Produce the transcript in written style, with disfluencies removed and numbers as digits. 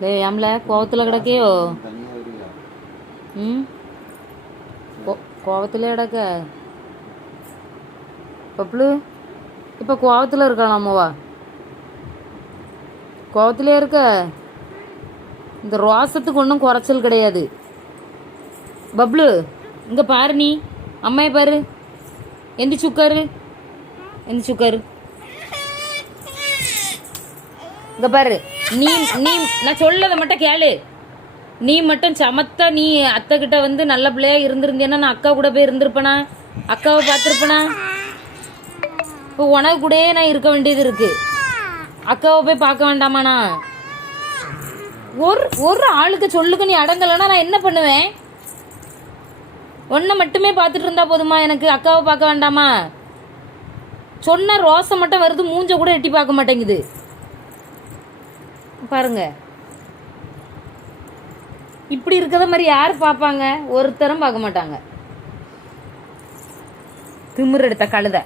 டேய் ஏம்ல கோவத்தில் கிடக்கையோ? ம், கோவத்திலே கிடக்க பப்ளு. இப்போ கோவத்தில் இருக்கலாமாவா? கோவத்திலே இருக்க. இந்த ரோசத்துக்கு ஒன்றும் குறைச்சல் கிடையாது. பப்ளு இங்கே பாரு, நீ அம்மையை பாரு. எந்திரிச்சு உட்காரு, எந்திரிச்சு உட்காரு. இங்கே பாரு, நீ நீ நான் சொல்லதை மட்டும் கேளு. நீ மட்டும் சமத்தா நீ அத்தை கிட்ட வந்து நல்ல பிள்ளையா இருந்திருந்தேன்னா நான் அக்கா கூட போய் இருந்திருப்பேனா? அக்காவை பார்த்துருப்பேனா? இப்போ உனக்கு கூடயே நான் இருக்க வேண்டியது இருக்கு. அக்காவை போய் பார்க்க வேண்டாமாண்ணா? ஒரு ஆளுக்கு சொல்லுக்கு நீ அடங்கலைன்னா நான் என்ன பண்ணுவேன்? ஒன்றை மட்டுமே பார்த்துட்டு இருந்தா போதுமா எனக்கு? அக்காவை பார்க்க வேண்டாமா? சொன்ன ரோசை மட்டும் வருது, மூஞ்ச கூட எட்டி பார்க்க மாட்டேங்குது. பாருங்க, இப்படி இருக்கிற மாதிரி யார் பார்ப்பாங்க? ஒருத்தரும் பார்க்க மாட்டாங்க. திமிர் எடுத்த கழுதை.